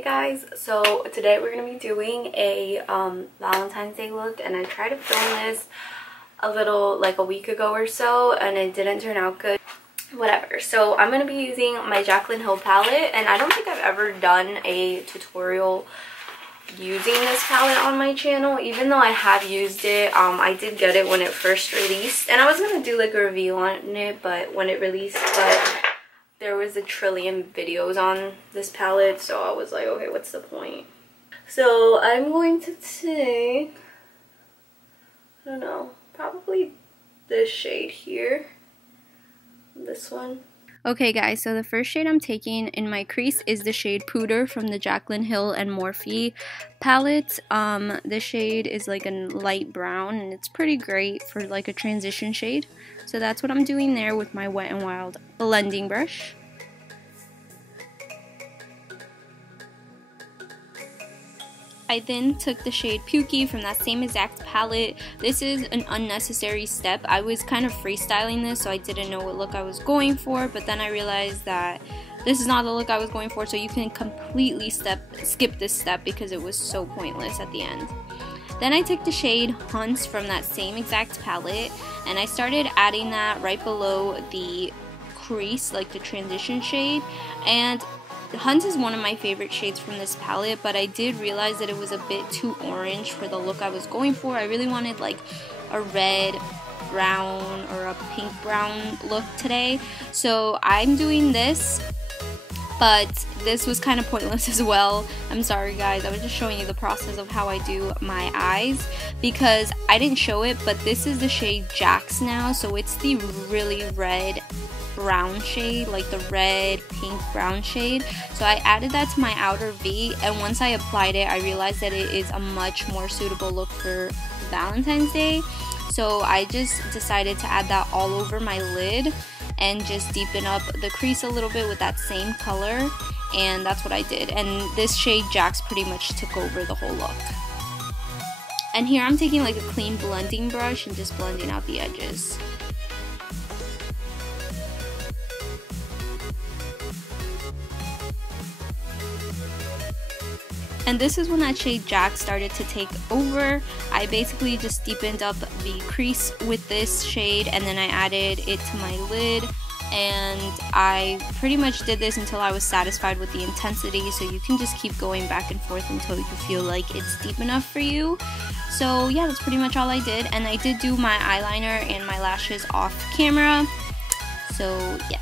Hey guys, so today we're going to be doing a Valentine's Day look, and I tried to film this a little like a week ago or so and it didn't turn out good. Whatever. So I'm going to be using my Jaclyn Hill palette, and I don't think I've ever done a tutorial using this palette on my channel, even though I have used it. I did get it when it first released, and I was going to do like a review on it but when it released, but there was a trillion videos on this palette, so I was like, okay, what's the point? So I'm going to take, I don't know, probably this shade here, this one. Okay guys, so the first shade I'm taking in my crease is the shade Pooter from the Jaclyn Hill and Morphe palette. This shade is like a light brown and it's pretty great for like a transition shade. So that's what I'm doing there with my Wet n Wild blending brush. I then took the shade Pukey from that same exact palette. This is an unnecessary step. I was kind of freestyling this, so I didn't know what look I was going for, but then I realized that this is not the look I was going for, so you can completely skip this step because it was so pointless at the end. Then I took the shade Hunts from that same exact palette, and I started adding that right below the crease, like the transition shade, and Hunt is one of my favorite shades from this palette, but I did realize that it was a bit too orange for the look I was going for. I really wanted like a red brown or a pink brown look today, so I'm doing this, but this was kind of pointless as well. I'm sorry guys, I was just showing you the process of how I do my eyes because I didn't show it, but this is the shade Jax now, so it's the really red brown shade, like the red pink brown shade. So I added that to my outer V, and once I applied it I realized that it is a much more suitable look for Valentine's Day, so I just decided to add that all over my lid and just deepen up the crease a little bit with that same color, and that's what I did. And this shade Jax pretty much took over the whole look. And here I'm taking like a clean blending brush and just blending out the edges. And this is when that shade Jax started to take over. I basically just deepened up the crease with this shade, and then I added it to my lid, and I pretty much did this until I was satisfied with the intensity, so you can just keep going back and forth until you feel like it's deep enough for you. So yeah, that's pretty much all I did, and I did do my eyeliner and my lashes off camera, so yes.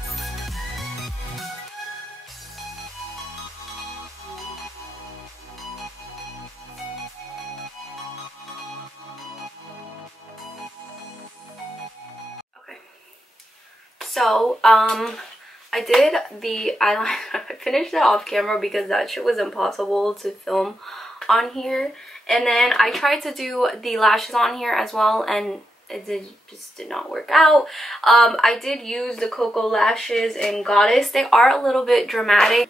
So, I did the eyeliner. I finished it off camera because that shit was impossible to film on here. And then I tried to do the lashes on here as well, and it just did not work out. I did use the Koko lashes in Goddess. They are a little bit dramatic.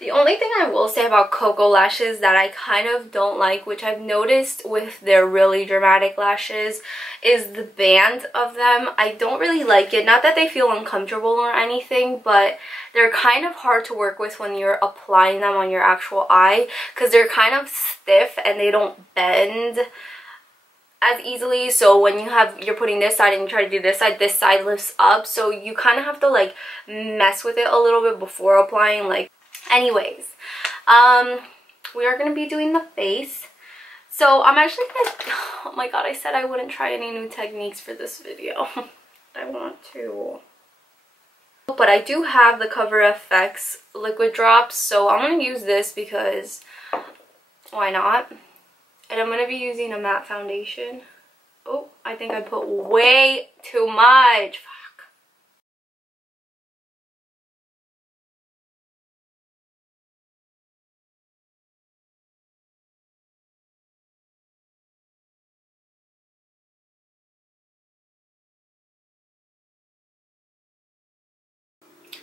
The only thing I will say about Koko lashes that I kind of don't like, which I've noticed with their really dramatic lashes, is the band of them. I don't really like it. Not that they feel uncomfortable or anything, but they're kind of hard to work with when you're applying them on your actual eye because they're kind of stiff and they don't bend as easily. So when you're putting this side and you try to do this side lifts up, so you kind of have to like mess with it a little bit before applying. Like, anyways, we are going to be doing the face. So I'm actually gonna, oh my god, I said I wouldn't try any new techniques for this video. I want to. But I do have the CoverFx liquid drops, so I'm going to use this because why not? And I'm going to be using a matte foundation. Oh, I think I put way too much.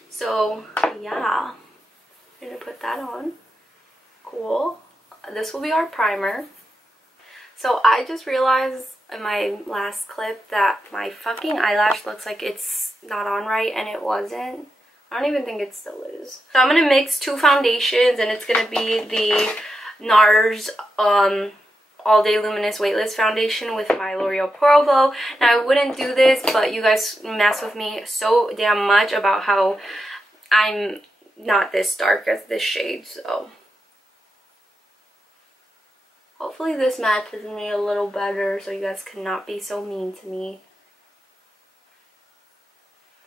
So yeah, I'm gonna put that on. Cool. This will be our primer. So I just realized in my last clip that my fucking eyelash looks like it's not on right, and it wasn't. I don't even think it still is. is. So I'm going to mix two foundations, and it's going to be the NARS All Day Luminous Weightless Foundation with my L'Oreal Provo. Now, I wouldn't do this, but you guys mess with me so damn much about how I'm not this dark as this shade, so hopefully this matches me a little better so you guys cannot be so mean to me.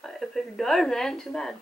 But if it doesn't, too bad.